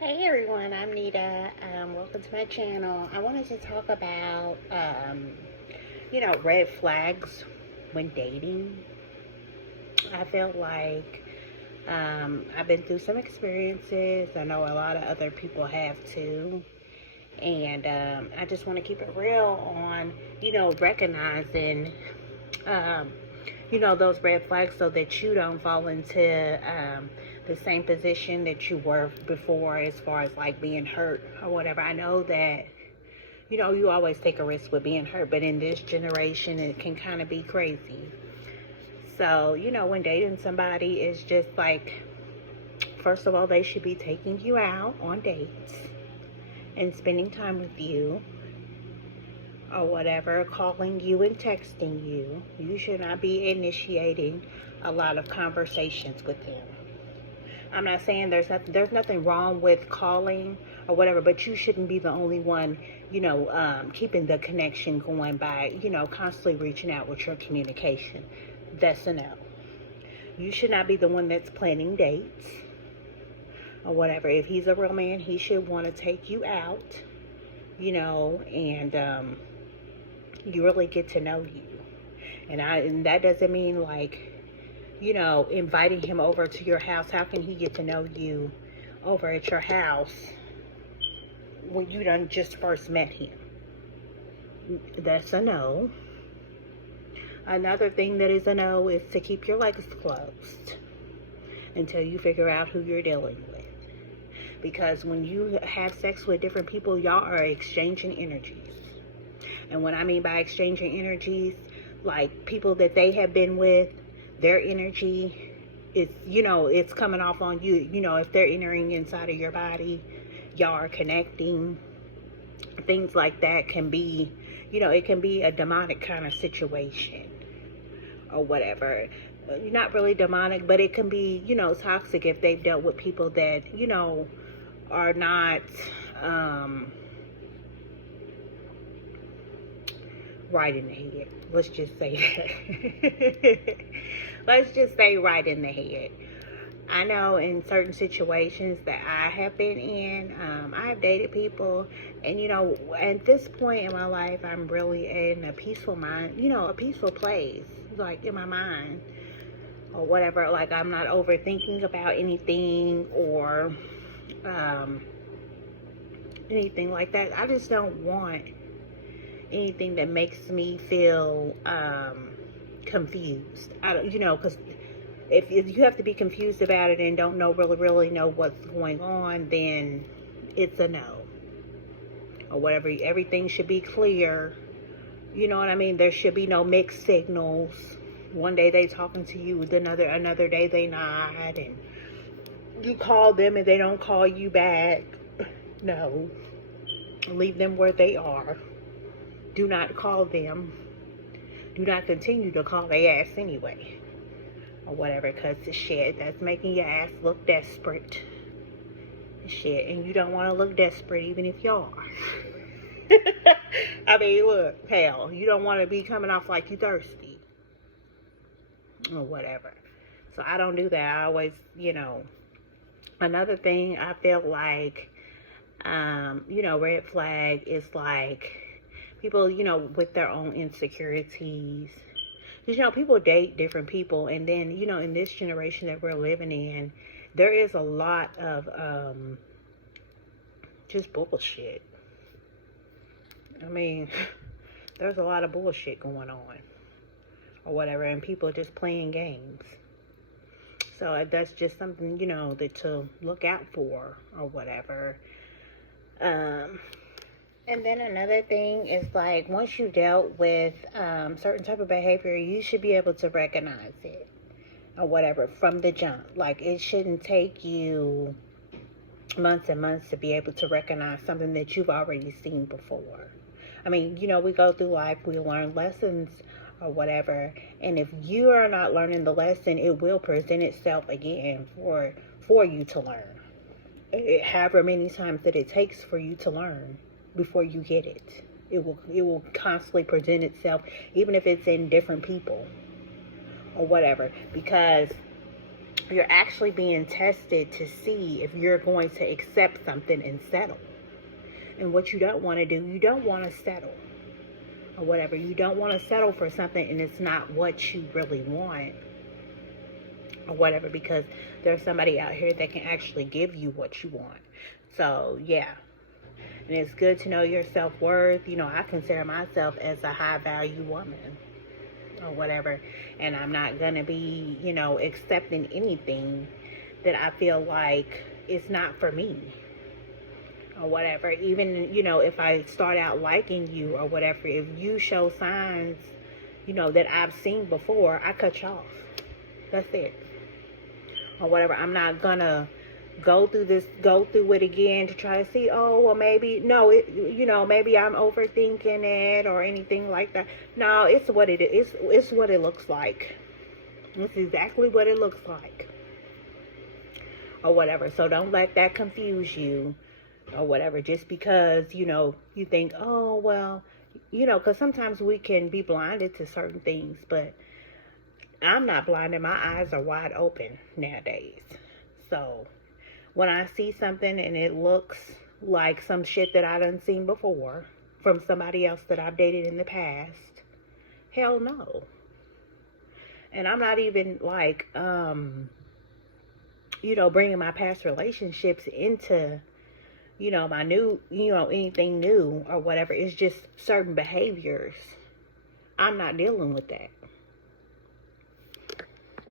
Hey everyone, I'm Nita. Welcome to my channel. I wanted to talk about, red flags when dating. I feel like I've been through some experiences. I know a lot of other people have too. And I just want to keep it real on, recognizing, um, those red flags so that you don't fall into the same position that you were before as far as like being hurt or whatever. I know that, you always take a risk with being hurt, but in this generation, it can kind of be crazy. So, when dating somebody, it's just like, first of all, they should be taking you out on dates and spending time with you or whatever, calling you and texting you. You should not be initiating a lot of conversations with them. I'm not saying there's nothing wrong with calling or whatever, but you shouldn't be the only one, keeping the connection going by, constantly reaching out with your communication. That's a no. You should not be the one that's planning dates or whatever. If he's a real man, he should want to take you out, and you really get to know you. And that doesn't mean like, inviting him over to your house. How can he get to know you over at your house when you done just first met him? That's a no. Another thing that is a no is to keep your legs closed until you figure out who you're dealing with. Because when you have sex with different people, y'all are exchanging energies. And what I mean by exchanging energies, like people that they have been with, their energy is, it's coming off on you. If they're entering inside of your body, y'all are connecting. Things like that can be, it can be a demonic kind of situation or whatever. Not really demonic, but it can be, toxic if they've dealt with people that, are not right in the head. Let's just say that. Let's just say right in the head. I know in certain situations that I have been in, I have dated people, and at this point in my life, I'm really in a peaceful mind, a peaceful place, like in my mind or whatever. Like I'm not overthinking about anything or anything like that. I just don't want anything that makes me feel confused. I don't, because if you have to be confused about it and don't really know what's going on, then it's a no or whatever. Everything should be clear. You know what I mean? There should be no mixed signals. One day they talking to you, another day they not, and you call them and they don't call you back. No, leave them where they are. Do not call them. Do not continue to call their ass anyway or whatever, because the shit that's making your ass look desperate shit, and you don't want to look desperate even if you are. I mean, look, hell, you don't want to be coming off like you thirsty or whatever. So I don't do that. I always, another thing I feel like, red flag is like people, with their own insecurities. Because, people date different people. And then, in this generation that we're living in, there is a lot of just bullshit. I mean, there's a lot of bullshit going on or whatever. And people are just playing games. So that's just something, that to look out for or whatever. And then another thing is like once you dealt with certain type of behavior, you should be able to recognize it or whatever from the jump. Like it shouldn't take you months and months to be able to recognize something that you've already seen before. I mean, we go through life, we learn lessons or whatever, and if you are not learning the lesson, it will present itself again for you to learn. However many times that it takes for you to learn before you get it. It will constantly present itself, even if it's in different people or whatever. Because You're actually being tested to see if you're going to accept something and settle. And what you don't want to do, you don't want to settle or whatever. You don't want to settle for something and it's not what you really want or whatever, because there's somebody out here that can actually give you what you want. So, yeah. And it's good to know your self-worth. You know, I consider myself as a high-value woman or whatever. And I'm not going to be, you know, accepting anything that I feel like it's not for me or whatever. Even, you know, if I start out liking you or whatever, if you show signs, you know, that I've seen before, I cut you off. That's it. Or whatever. I'm not gonna go through it again to try to see, oh, well, maybe, no, you know, maybe I'm overthinking it or anything like that. No, it's what it is. It's what it looks like. It's exactly what it looks like or whatever. So don't let that confuse you or whatever, just because, you know, you think, oh, well, you know, because sometimes we can be blinded to certain things, but I'm not blinded. My eyes are wide open nowadays. So when I see something and it looks like some shit that I done seen before from somebody else that I've dated in the past, hell no. And I'm not even like, you know, bringing my past relationships into, you know, my new, you know, anything new or whatever. It's just certain behaviors. I'm not dealing with that.